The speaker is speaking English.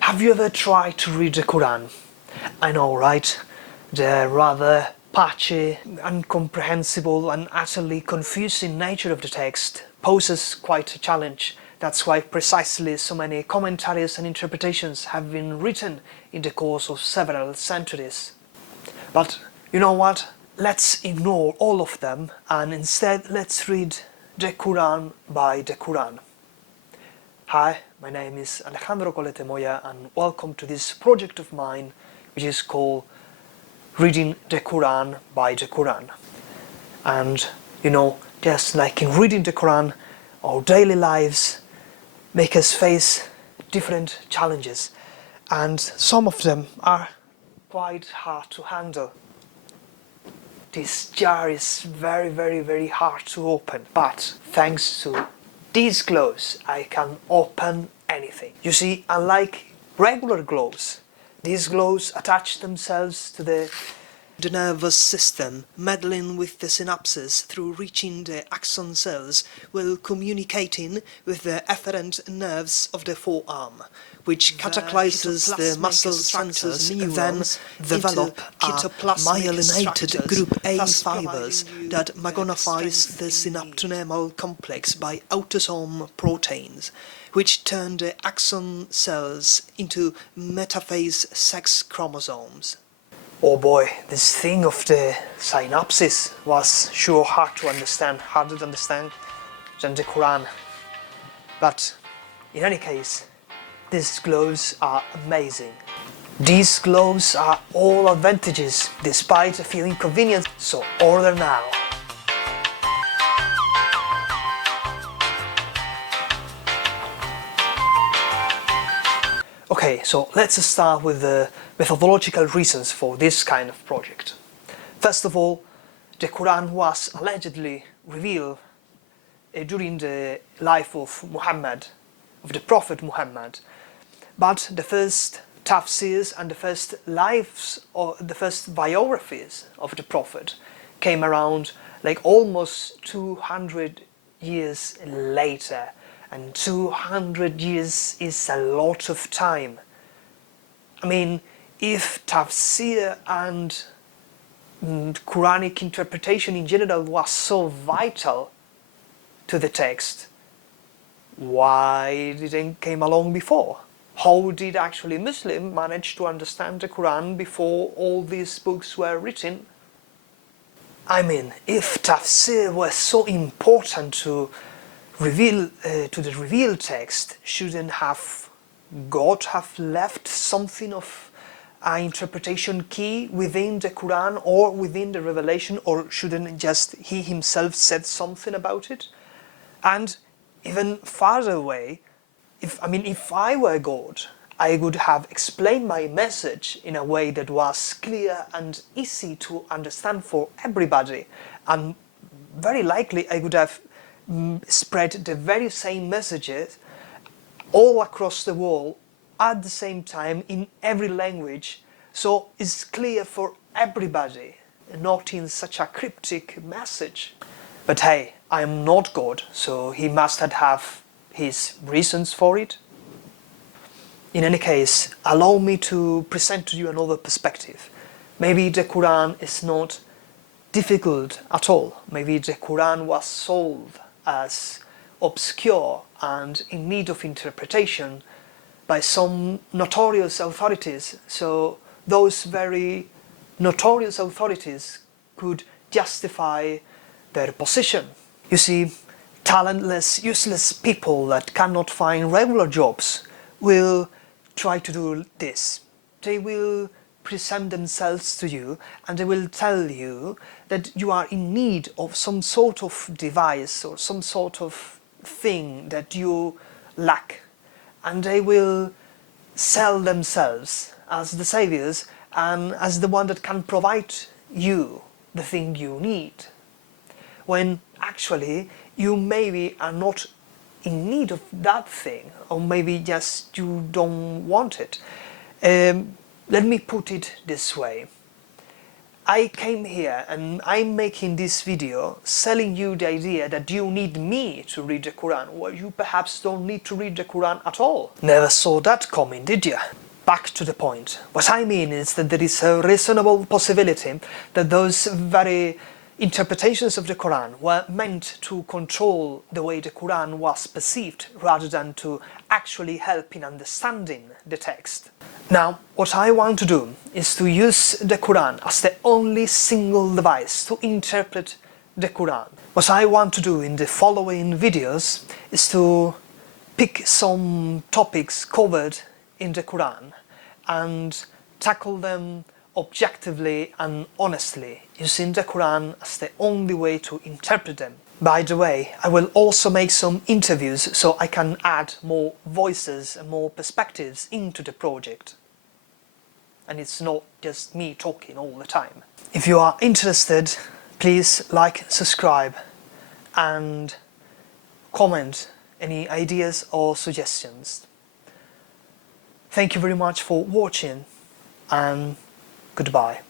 Have you ever tried to read the Quran? I know, right? The rather patchy, incomprehensible and utterly confusing nature of the text poses quite a challenge. That's why precisely so many commentaries and interpretations have been written in the course of several centuries. But you know what? Let's ignore all of them and instead let's read the Quran by the Quran. Hi, my name is Alejandro Colete Moya and welcome to this project of mine which is called Reading the Quran by the Quran. And you know, just like in reading the Quran, our daily lives make us face different challenges and some of them are quite hard to handle. This jar is very hard to open, but thanks to these gloves I can open anything. You see, unlike regular gloves, these gloves attach themselves to the nervous system, meddling with the synapses through reaching the axon cells while communicating with the efferent nerves of the forearm, which catalyzes the muscle sensors, then develop myelinated group A fibers that magnifies the synaptonemal complex by autosome proteins, which turn the axon cells into metaphase sex chromosomes. Oh boy, this thing of the synapses was sure hard to understand, harder to understand than the Quran. But in any case, these gloves are amazing. These gloves are all advantages despite a few inconveniences, so order now. Okay, so let's start with the methodological reasons for this kind of project. First of all, the Quran was allegedly revealed during the life of Muhammad, of the Prophet Muhammad, but the first tafsirs and the first lives or the first biographies of the Prophet came around like almost 200 years later. And 200 years is a lot of time. I mean, if tafsir and Quranic interpretation in general was so vital to the text, why didn't it came along before? How did actually Muslims manage to understand the Quran before all these books were written? I mean, if tafsir was so important to the revealed text, shouldn't God have left something of an interpretation key within the Quran or within the revelation, or shouldn't just he himself said something about it? And even farther away, if I were God, I would have explained my message in a way that was clear and easy to understand for everybody, and very likely I would have spread the very same messages all across the world at the same time in every language, so it's clear for everybody, not in such a cryptic message. But hey, I am not God, so he must have his reasons for it. In any case, allow me to present to you another perspective. Maybe the Quran is not difficult at all. Maybe the Quran was solved as obscure and in need of interpretation by some notorious authorities, so those very notorious authorities could justify their position. You see, talentless, useless people that cannot find regular jobs will try to do this. They will present themselves to you and they will tell you that you are in need of some sort of device or some sort of thing that you lack, and they will sell themselves as the saviors and as the one that can provide you the thing you need, when actually you maybe are not in need of that thing, or maybe just you don't want it. Let me put it this way. I came here and I'm making this video selling you the idea that you need me to read the Quran, or you perhaps don't need to read the Quran at all. Never saw that coming, did you? Back to the point. What I mean is that there is a reasonable possibility that those very interpretations of the Quran were meant to control the way the Quran was perceived rather than to actually help in understanding the text. Now, what I want to do is to use the Quran as the only single device to interpret the Quran. What I want to do in the following videos is to pick some topics covered in the Quran and tackle them objectively and honestly, using the Quran as the only way to interpret them. By the way, I will also make some interviews so I can add more voices and more perspectives into the project. And it's not just me talking all the time. If you are interested, please like, subscribe and comment any ideas or suggestions. Thank you very much for watching and goodbye.